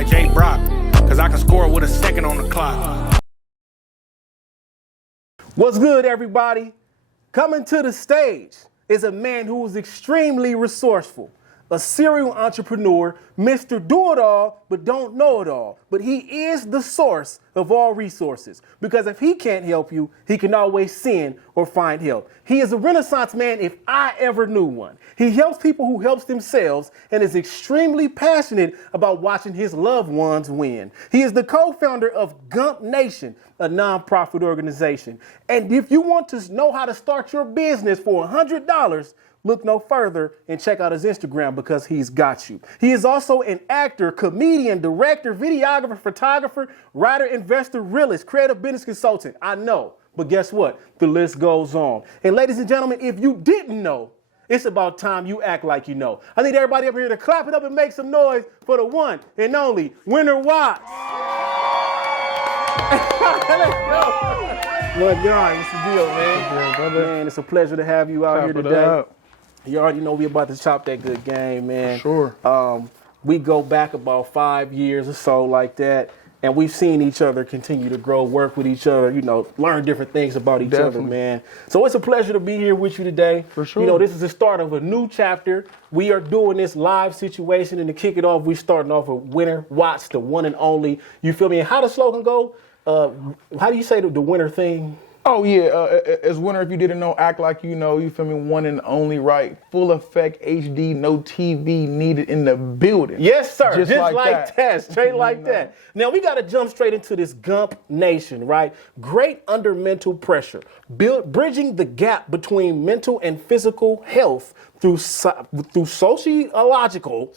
like J.Brock, cause I can score with a second on the clock. What's good, everybody? Coming to the stage is a man who is extremely resourceful, a serial entrepreneur, Mr. Do-It-All, but don't know it all. But he is the source of all resources, because if he can't help you, he can always send or find help. He is a Renaissance man if I ever knew one. He helps people who helps themselves and is extremely passionate about watching his loved ones win. He is the co-founder of Gump Nation, a nonprofit organization. And if you want to know how to start your business for $100, look no further and check out his Instagram, because he's got you. He is also an actor, comedian, director, videographer, photographer, writer, investor, realist, creative business consultant. I know, but guess what? The list goes on. And ladies and gentlemen, if you didn't know, it's about time you act like you know. I need everybody up here to clap it up and make some noise for the one and only Winter Watts. Let's go. What God, what's the deal, man? Brother. Man, it's a pleasure to have you out here today. Up. You already know we about to chop that good game, man. Sure. We go back about 5 years or so like that, and we've seen each other continue to grow, work with each other, you know, learn different things about each other, man. So it's a pleasure to be here with you today. For sure. You know, this is the start of a new chapter. We are doing this live situation, and to kick it off, we're starting off with Winter Watts, the one and only. You feel me? And how the slogan go? How do you say the winner thing? Oh, yeah. As Winter, if you didn't know, act like you know. You feel me? One and only, right? Full effect HD, no TV needed in the building. Yes, sir. Just like that. Straight like that. Now, we got to jump straight into this Gump Nation, right? Great under mental pressure. Bridging the gap between mental and physical health through psychological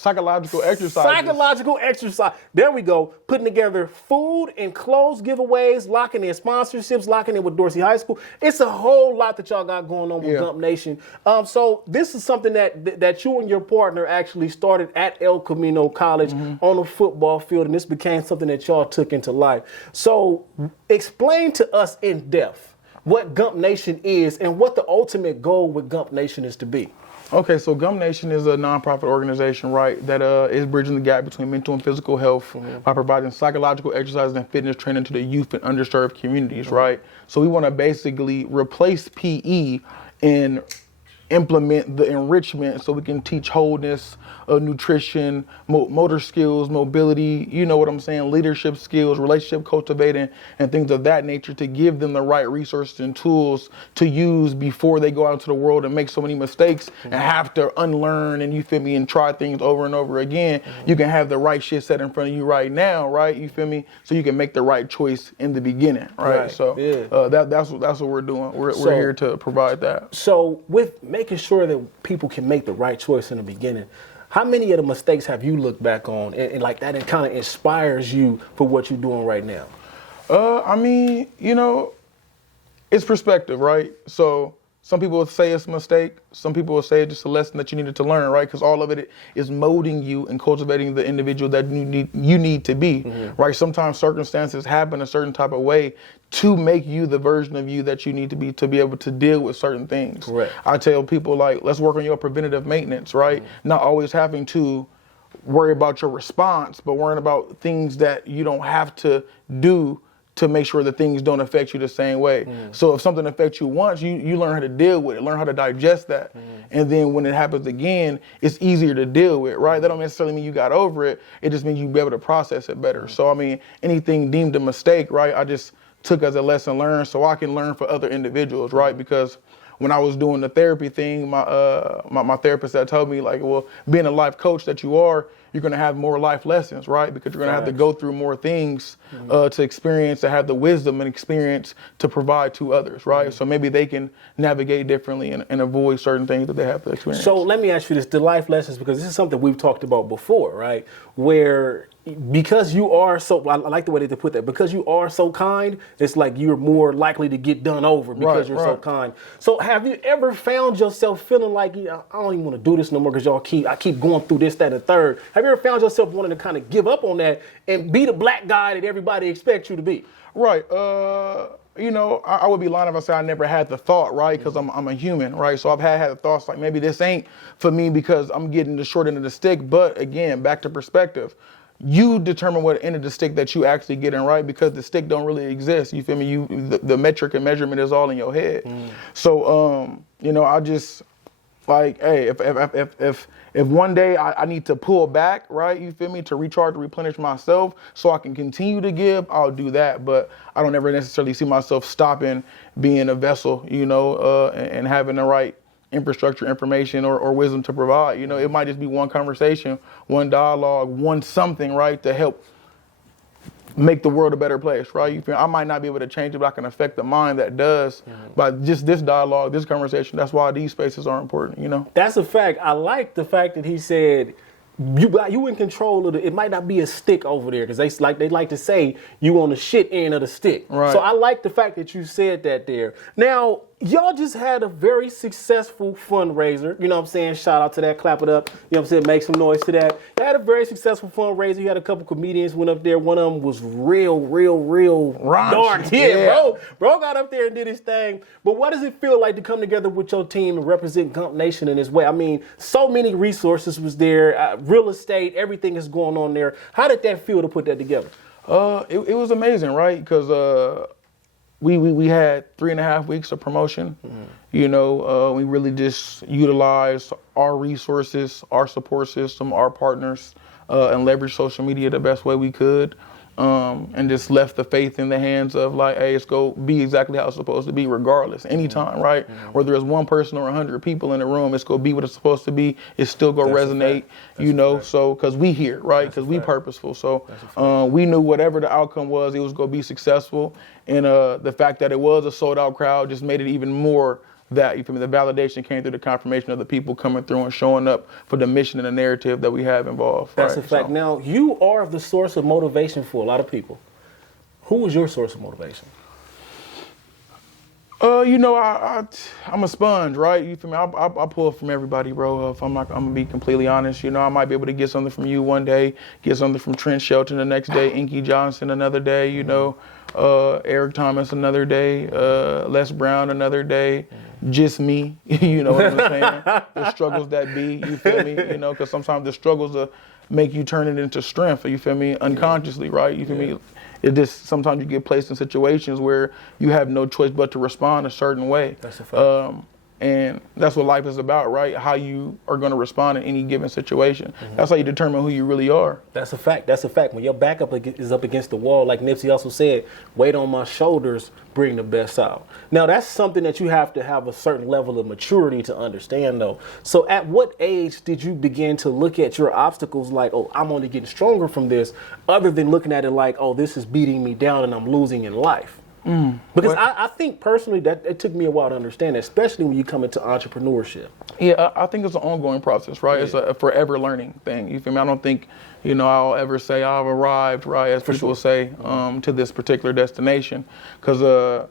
exercise. There we go. Putting together food and clothes giveaways, locking in sponsorships, locking in with Dorsey High School. It's a whole lot that y'all got going on with Gump Nation. So this is something that you and your partner actually started at El Camino College on a football field, and this became something that y'all took into life. So explain to us in depth what Gump Nation is and what the ultimate goal with Gump Nation is to be. Okay, so Gump Nation is a nonprofit organization, right, that is bridging the gap between mental and physical health by providing psychological exercises and fitness training to the youth and underserved communities, right? So we want to basically replace PE and implement the enrichment so we can teach wholeness, nutrition, motor skills, mobility, you know what I'm saying, leadership skills, relationship cultivating, and things of that nature, to give them the right resources and tools to use before they go out into the world and make so many mistakes and have to unlearn, and you feel me, and try things over and over again. You can have the right shit set in front of you right now, right? You feel me? So you can make the right choice in the beginning, right? So that's what we're doing. We're here to provide that. So with making sure that people can make the right choice in the beginning, how many of the mistakes have you looked back on and like that, it kind of inspires you for what you're doing right now? I mean, you know, it's perspective, right? So some people will say it's a mistake. Some people will say it's just a lesson that you needed to learn, right? Because all of it is molding you and cultivating the individual that you need to be, right? Sometimes circumstances happen a certain type of way to make you the version of you that you need to be able to deal with certain things. Correct. I tell people, like, let's work on your preventative maintenance, right? Not always having to worry about your response, but worrying about things that you don't have to do to make sure that things don't affect you the same way. So if something affects you once, you learn how to deal with it, learn how to digest that. And then when it happens again, it's easier to deal with, right? That don't necessarily mean you got over it. It just means you'll be able to process it better. So, I mean, anything deemed a mistake, right, I just took as a lesson learned so I can learn for other individuals, right? Because when I was doing the therapy thing, my therapist had told me, like, well, being a life coach that you are, you're going to have more life lessons, right? Because you're going to have to go through more things to experience, to have the wisdom and experience to provide to others, right? So maybe they can navigate differently and avoid certain things that they have to experience. So let me ask you this, the life lessons, because this is something we've talked about before, right? Where because you are so, I like the way they put that, because you are so kind, it's like you're more likely to get done over because you're so kind. So have you ever found yourself feeling like, I don't even want to do this no more because I keep going through this, that, and the third. Have you ever found yourself wanting to kind of give up on that and be the black guy that everybody expects you to be? Right. You know, I would be lying if I said I never had the thought, right? Because I'm a human, right? So I've had the thoughts like maybe this ain't for me because I'm getting the short end of the stick. But again, back to perspective. you determine what end of the stick that you actually getting right, because the stick don't really exist. You feel me? The metric and measurement is all in your head. So you know, I just like, hey, if one day I need to pull back, right? You feel me? To recharge, to replenish myself, so I can continue to give, I'll do that. But I don't ever necessarily see myself stopping being a vessel, you know, and having the right infrastructure, information, or wisdom to provide. You know, it might just be one conversation, one dialogue, one something, right, to help make the world a better place, right? You feel, I might not be able to change it, but I can affect the mind that does by just this dialogue, this conversation. That's why these spaces are important, you know? That's a fact. I like the fact that he said, you in control of it might not be a stick over there, because they like to say you on the shit end of the stick. Right. So I like the fact that you said that there. Now, y'all just had a very successful fundraiser. You know what I'm saying? Shout out to that. Clap it up. You know what I'm saying? Make some noise to that. You had a very successful fundraiser. You had a couple comedians went up there. One of them was real dark. Yeah, bro got up there and did his thing. But what does it feel like to come together with your team and represent Gump Nation in this way? I mean, so many resources was there. Real estate, everything is going on there. How did that feel to put that together? It was amazing, right? Because we had 3.5 weeks of promotion. You know, we really just utilized our resources, our support system, our partners, and leveraged social media the best way we could. And just left the faith in the hands of like, hey, it's go be exactly how it's supposed to be regardless, anytime, right? Whether it's one person or 100 people in the room, it's gonna be what it's supposed to be. It's still gonna resonate, you know, so, cause we here, right? Cause we purposeful. So we knew whatever the outcome was, it was gonna be successful. And the fact that it was a sold out crowd just made it even more that, you feel me? The validation came through the confirmation of the people coming through and showing up for the mission and the narrative that we have involved. That's a fact. So, now, you are the source of motivation for a lot of people. Who was your source of motivation? You know, I'm a sponge, right? You feel me? I pull from everybody, bro. If I'm gonna be completely honest, you know, I might be able to get something from you one day, get something from Trent Shelton the next day, Inky Johnson another day, you know, Eric Thomas another day, Les Brown another day, just me, you know what I'm saying? The struggles that be, you feel me? You know, because sometimes the struggles make you turn it into strength, you feel me? Unconsciously, right? You feel me? It just, sometimes you get placed in situations where you have no choice but to respond a certain way. That's a fact. And that's what life is about, right? How you are going to respond in any given situation. That's how you determine who you really are. That's a fact. That's a fact. When your back is up against the wall, like Nipsey also said, weight on my shoulders, bring the best out. Now, that's something that you have to have a certain level of maturity to understand, though. So at what age did you begin to look at your obstacles like, oh, I'm only getting stronger from this, other than looking at it like, oh, this is beating me down and I'm losing in life? Because I think personally that it took me a while to understand, especially when you come into entrepreneurship. Yeah, I think it's an ongoing process, right? Yeah. It's a forever learning thing. You feel me? I don't think, you know, I'll ever say I've arrived, right, as people say, to this particular destination. Because,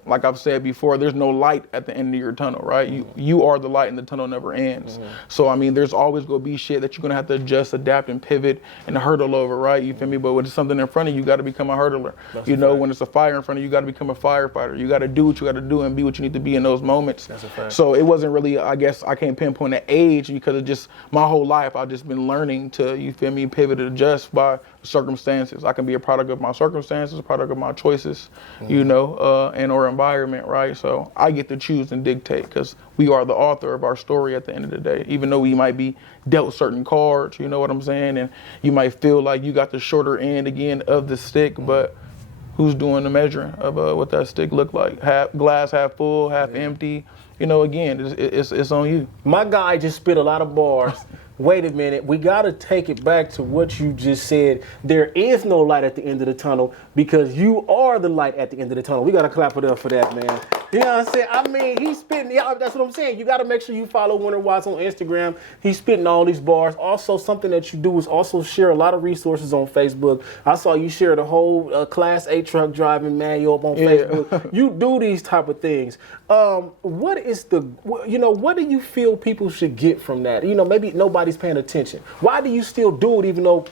like I've said before, there's no light at the end of your tunnel, right? You are the light and the tunnel never ends. So, I mean, there's always going to be shit that you're going to have to adjust, adapt, and pivot and hurdle over, right? You feel me? But when there's something in front of you, you got to become a hurdler. You know, when it's a fire in front of you, you got to become a firefighter. You got to do what you got to do and be what you need to be in those moments. That's a fact. So it wasn't really, I guess, I can't pinpoint an age, because it just, my whole life, I've just been learning to, you feel me, pivot and adjust by circumstances. I can be a product of my circumstances, a product of my choices, you know, and or environment, right? So I get to choose and dictate, because we are the author of our story at the end of the day. Even though we might be dealt certain cards, you know what I'm saying? And you might feel like you got the shorter end again of the stick, but who's doing the measuring of what that stick look like? Glass half full, half empty. You know, again, it's on you. My guy just spit a lot of bars. Wait a minute, we got to take it back to what you just said. There is no light at the end of the tunnel, because you are the light at the end of the tunnel. We got to clap it up for that, man. You know what I'm saying? I mean, he's spitting, yeah, that's what I'm saying. You got to make sure you follow Winter Watts on Instagram. He's spitting all these bars. Also, something that you do is also share a lot of resources on Facebook. I saw you share the whole Class 8 truck driving manual up on Facebook. You do these type of things. What do you feel people should get from that? You know, maybe nobody's paying attention. Why do you still do it even though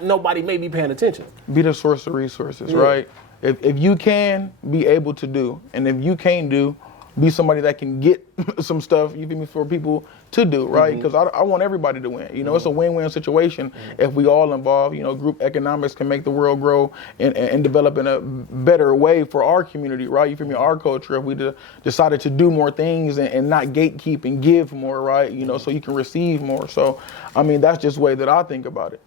nobody may be paying attention? Be the source of resources, right? If you can, be able to do. And if you can't do, be somebody that can get some stuff, you feel me, for people to do, right? Because I want everybody to win. You know, it's a win-win situation if we all involve. You know, group economics can make the world grow and develop in a better way for our community, right? You feel me? Our culture, if we decided to do more things and not gatekeep and give more, right? You know, so you can receive more. So, I mean, that's just the way that I think about it.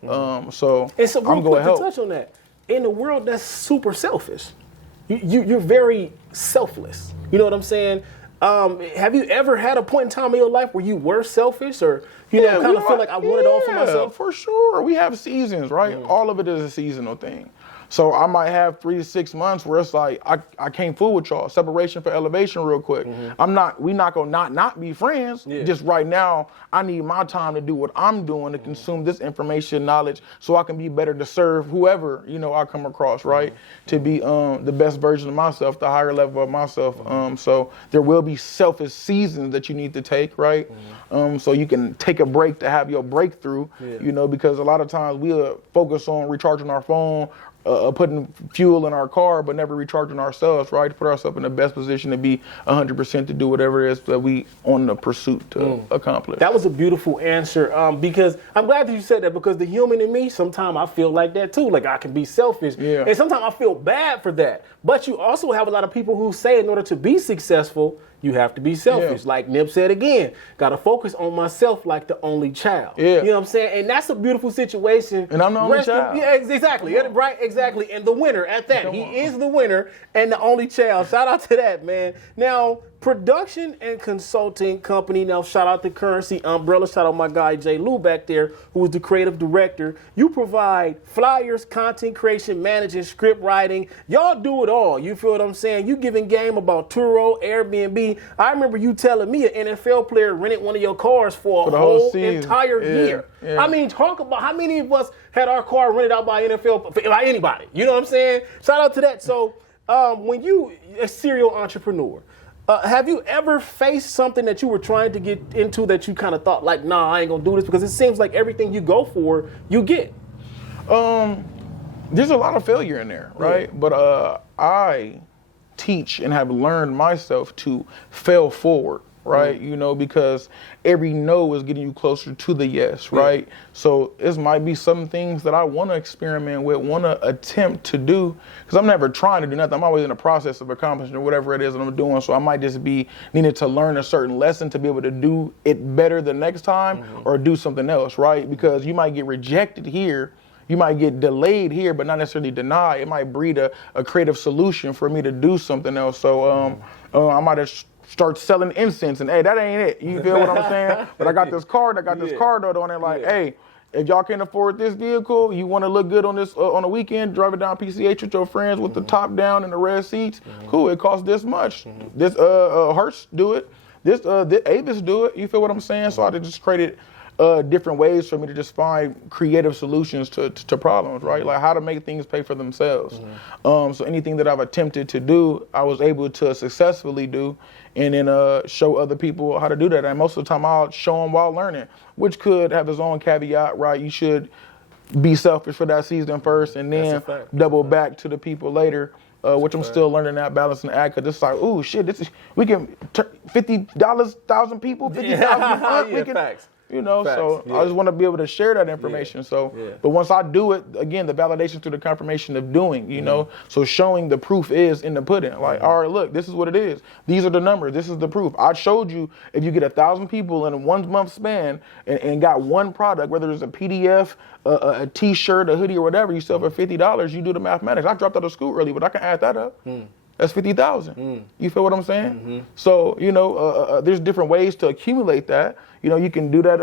So I'm going to help. Touch on that. In a world that's super selfish, you're very selfless. You know what I'm saying? Have you ever had a point in time in your life where you were selfish, or kind of feel like I want it all for myself? For sure. We have seasons, right? All of it is a seasonal thing. So I might have 3 to 6 months where it's like I can't fool with y'all. Separation for elevation, real quick. We not gonna not be friends. Just right now, I need my time to do what I'm doing to consume this information, knowledge, so I can be better to serve whoever I come across, right? To be the best version of myself, the higher level of myself. So there will be selfish seasons that you need to take, right? So you can take a break to have your breakthrough. Because a lot of times we'll focus on recharging our phone. Putting fuel in our car, but never recharging ourselves, right? To put ourselves in the best position to be 100% to do whatever it is that we on the pursuit to accomplish. That was a beautiful answer, because I'm glad that you said that, because the human in me, sometimes I feel like that too. Like I can be selfish, and sometimes I feel bad for that. But you also have a lot of people who say in order to be successful, you have to be selfish. Like Nip said again, got to focus on myself like the only child. You know what I'm saying? And that's a beautiful situation. And I'm the only child. Yeah, exactly. Right, exactly. And the winner at that. He is the winner and the only child. Shout out to that, man. Now, production and consulting company. Now, shout out to Currency Umbrella. Shout out my guy, Jay Lou, back there, who is the creative director. You provide flyers, content creation, managing, script writing. Y'all do it all. You feel what I'm saying? You giving game about Turo, Airbnb. I remember you telling me an NFL player rented one of your cars for a whole entire year. I mean, talk about how many of us had our car rented out by by anybody. You know what I'm saying? Shout out to that. So when you a serial entrepreneur, have you ever faced something that you were trying to get into that you kind of thought like, nah, I ain't gonna do this? Because it seems like everything you go for, you get. There's a lot of failure in there, right? But I teach and have learned myself to fail forward, right? Because every no is getting you closer to the yes, right? So it might be some things that I want to experiment with, want to attempt to do, because I'm never trying to do nothing. I'm always in the process of accomplishing whatever it is that I'm doing. So I might just be needing to learn a certain lesson to be able to do it better the next time or do something else, right? Because you might get rejected here. You might get delayed here, but not necessarily denied. It might breed a creative solution for me to do something else. So I might have start selling incense, and hey, that ain't it. You feel what I'm saying? But I got this card. This card on it. Like, hey, if y'all can't afford this vehicle, you want to look good on this on a weekend, drive it down PCH with your friends with the top down and the red seats. Cool. It costs this much. This Hertz do it. This Avis do it. You feel what I'm saying? So I just created different ways for me to just find creative solutions to problems, right? Like how to make things pay for themselves. So anything that I've attempted to do, I was able to successfully do, and then show other people how to do that. And most of the time I'll show them while learning, which could have its own caveat, right? You should be selfish for that season first and then double back to the people later. Which I'm still learning that balance and act, because it's like, ooh, shit, we can $50, 1,000 people, 50,000 a month. We can, facts. So I just want to be able to share that information. But once I do it, again, the validation through the confirmation of doing, so showing the proof is in the pudding. Like, all right, look, this is what it is. These are the numbers. This is the proof. I showed you if you get 1,000 people in a 1 month span and got one product, whether it's a PDF, a T-shirt, a hoodie, or whatever, you sell for $50, you do the mathematics. I dropped out of school early, but I can add that up. That's 50,000. You feel what I'm saying? So, there's different ways to accumulate that. You can do that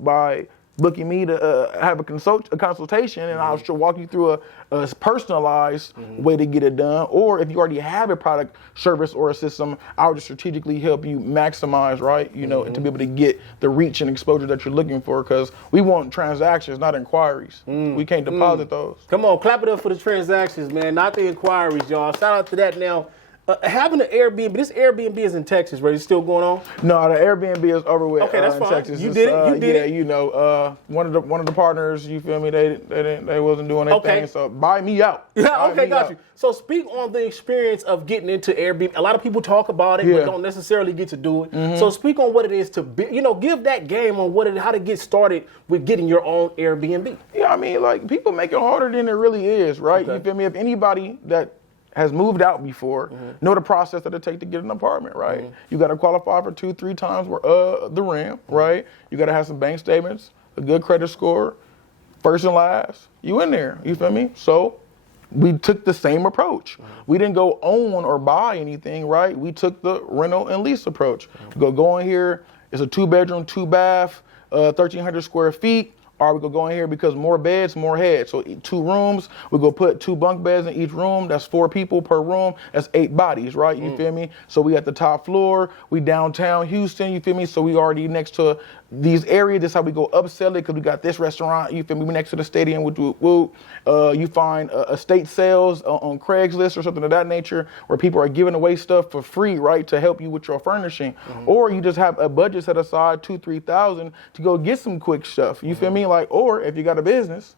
by booking me to have a consultation, and I'll walk you through a personalized way to get it done. Or if you already have a product, service, or a system, I'll just strategically help you maximize, right? And to be able to get the reach and exposure that you're looking for, because we want transactions, not inquiries. We can't deposit those. Come on, clap it up for the transactions, man, not the inquiries, y'all. Shout out to that. Now, Having an Airbnb, this Airbnb is in Texas, right? It's still going on? No, the Airbnb is over with. Okay, that's in fine. Texas. You It's, did it? You did yeah, it? you know, one of the partners, you feel me? They wasn't doing anything. Okay. So buy me out. Yeah, Buy okay, me got out. you. So speak on the experience of getting into Airbnb. A lot of people talk about it, but Yeah. don't necessarily get to do it. So speak on what it is to be, give that game on how to get started with getting your own Airbnb. Yeah, I mean, like, people make it harder than it really is, right? Okay. You feel me? If anybody that has moved out before know the process that it takes to get an apartment, right? You got to qualify for 2-3 times the rent, right? You got to have some bank statements, a good credit score, first and last. You in there, you feel me? So we took the same approach. We didn't go own or buy anything, right? We took the rental and lease approach. We go in here, it's a 2-bedroom, 2-bath, 1,300 square feet. Or we could go in here because more beds, more heads. So 2 rooms, we go put 2 bunk beds in each room. That's 4 people per room. That's 8 bodies, right? You feel me? So we at the top floor. We downtown Houston, you feel me? So we already next to these areas. That's how we go upsell it because we got this restaurant, you feel me? We next to the stadium. You find estate sales on Craigslist or something of that nature where people are giving away stuff for free, right? To help you with your furnishing. Or you just have a budget set aside, $2,000-$3,000 to go get some quick stuff. You feel me? Like, or if you got a business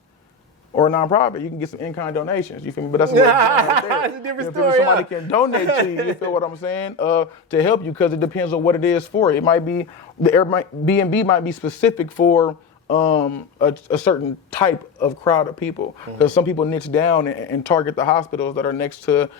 or a nonprofit, you can get some in-kind donations. You feel me? But that's That's a different story. Somebody can donate to you. You feel what I'm saying? To help you, because it depends on what it is for. It might be the Airbnb might be specific for a certain type of crowd of people, because some people niche down and target the hospitals that are next to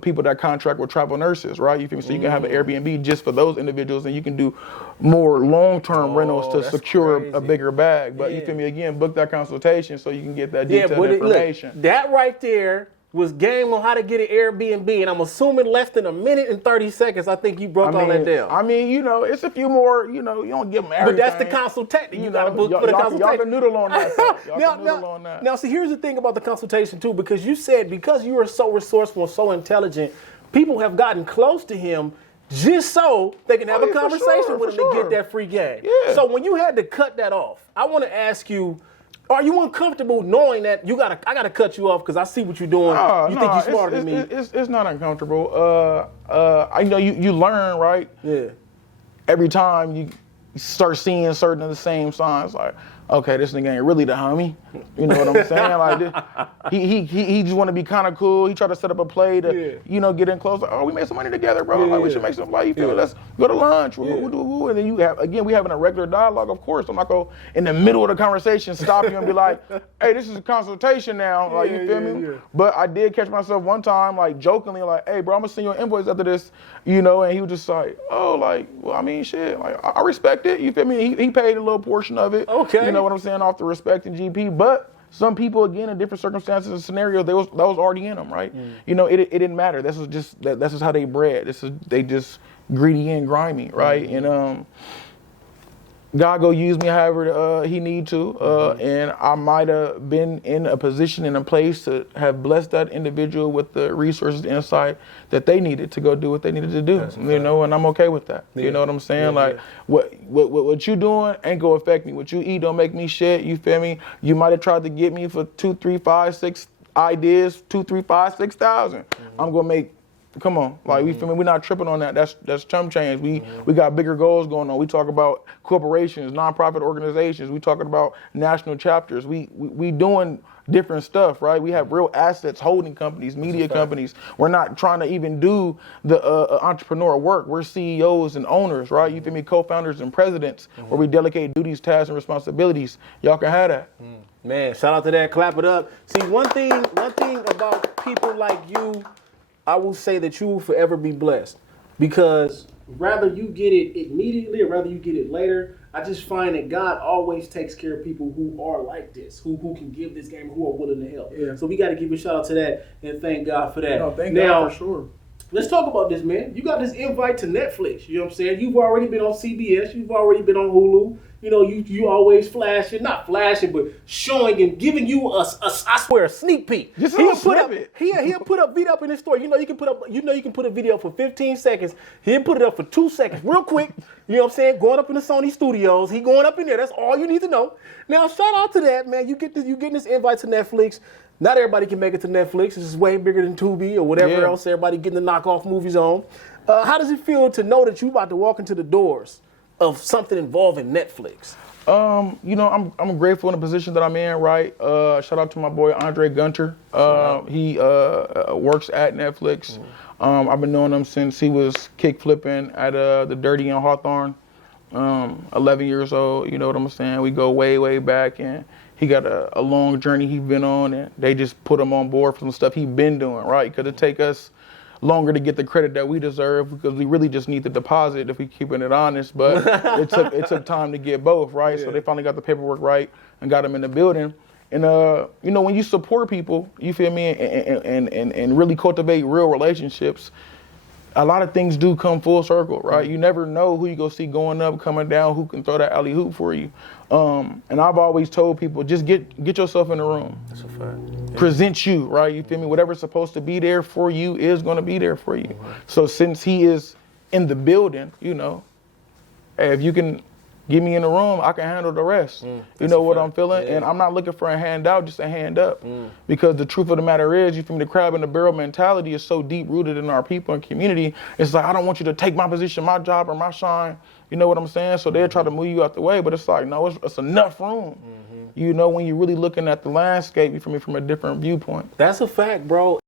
people that contract with travel nurses, right? You feel me? So you can have an Airbnb just for those individuals, and you can do more long-term rentals to secure a bigger bag. But you feel me? Again, book that consultation so you can get that detailed information. Look, that right there was game on how to get an Airbnb, and I'm assuming less than 1 minute and 30 seconds. I think you broke all that down. I mean, it's a few more, you don't give them everything. But that's the consultation. You got to book for the consultation. Y'all can noodle on that. Now, see, here's the thing about the consultation, too, because you said because you are so resourceful and so intelligent, people have gotten close to him just so they can have a conversation with him to get that free game. Yeah. So when you had to cut that off, I want to ask you, are you uncomfortable knowing that I gotta cut you off because I see what you're doing? You think you're smarter than me? It's not uncomfortable. I know you learn, right? Yeah. Every time you start seeing certain of the same signs, like, okay, this nigga ain't really the homie. You know what I'm saying? Like, he just want to be kind of cool. He try to set up a play to, get in close. Like, oh, we made some money together, bro. Like, we should make some money. You feel me? Let's go to lunch. And then we having a regular dialogue. Of course, I'm not going in the middle of the conversation stop you and be like, hey, this is a consultation now. Like, you feel me? Yeah. But I did catch myself one time, like, jokingly, like, hey, bro, I'm gonna send you an invoice after this, and he was just like, oh, like, well, I mean, shit, like, I respect it. You feel me? He paid a little portion of it. Okay. You know what I'm saying? Off the respect and GP, but some people, again, in different circumstances and scenarios, that was already in them, right? It didn't matter. That's just how they bred. They just greedy and grimy, right? And God go use me however he need to, and I might have been in a position, in a place to have blessed that individual with the resources, the insight that they needed to go do what they needed to do. And I'm okay with that. You know what I'm saying? What you doing ain't gonna affect me. What you eat don't make me shit. You feel me? You might have tried to get me for 2, 3, 5, 6 ideas, 2, 3, 5, 6,000. I'm gonna make. Come on, like, we feel me? We're not tripping on that. That's chump change. We got bigger goals going on. We talk about corporations, nonprofit organizations. We talking about national chapters. We doing different stuff, right? We have real assets, holding companies, media companies. We're not trying to even do the entrepreneur work. We're CEOs and owners, right? You feel me? Co-founders and presidents, where we delegate duties, tasks, and responsibilities. Y'all can have that. Man, shout out to that. Clap it up. See, one thing about people like you, I will say that you will forever be blessed, because rather you get it immediately or rather you get it later, I just find that God always takes care of people who are like this, who can give this game, who are willing to help. Yeah. So we got to give a shout out to that and thank God for that. No, thank God for sure. Let's talk about this, man. You got this invite to Netflix. You know what I'm saying? You've already been on CBS. You've already been on Hulu. you know, you always flashing, not flashing, but showing and giving you I swear, a sneak peek. Just a little snippet. He'll put up video up in his story. You know you can put a video for 15 seconds. He'll put it up for 2 seconds, real quick. You know what I'm saying? Going up in the Sony studios. He going up in there. That's all you need to know. Now, shout out to that, man. You getting this invite to Netflix. Not everybody can make it to Netflix. This is way bigger than Tubi or whatever else everybody getting the knockoff movies on. How does it feel to know that you about to walk into the doors of something involving Netflix? You know, I'm grateful in the position that I'm in, right? Shout out to my boy Andre Gunter. He works at Netflix. I've been knowing him since he was kick flipping at the Dirty in Hawthorne. 11 years old, you know what I'm saying? We go way, way back, and he got a long journey he's been on, and they just put him on board for some stuff he's been doing, right? Because it take us longer to get the credit that we deserve, because we really just need the deposit if we keeping it honest. But it took time to get both, right? So they finally got the paperwork right and got him in the building. And you know, when you support people, you feel me, and really cultivate real relationships, a lot of things do come full circle, right? You never know who you go see going up, coming down, who can throw that alley hoop for you. And I've always told people, just get yourself in the room. That's a fact. Yeah. Present you, right? You feel me? Whatever's supposed to be there for you is going to be there for you. So since he is in the building, you know, hey, if you can get me in the room, I can handle the rest. You know what I'm feeling? Yeah. And I'm not looking for a handout, just a hand up. Because the truth of the matter is, you feel me, the crab in the barrel mentality is so deep rooted in our people and community. It's like, I don't want you to take my position, my job, or my shine. You know what I'm saying? So they'll try to move you out the way, but it's like, no, it's enough room. You know, when you're really looking at the landscape, you feel me, from a different viewpoint. That's a fact, bro.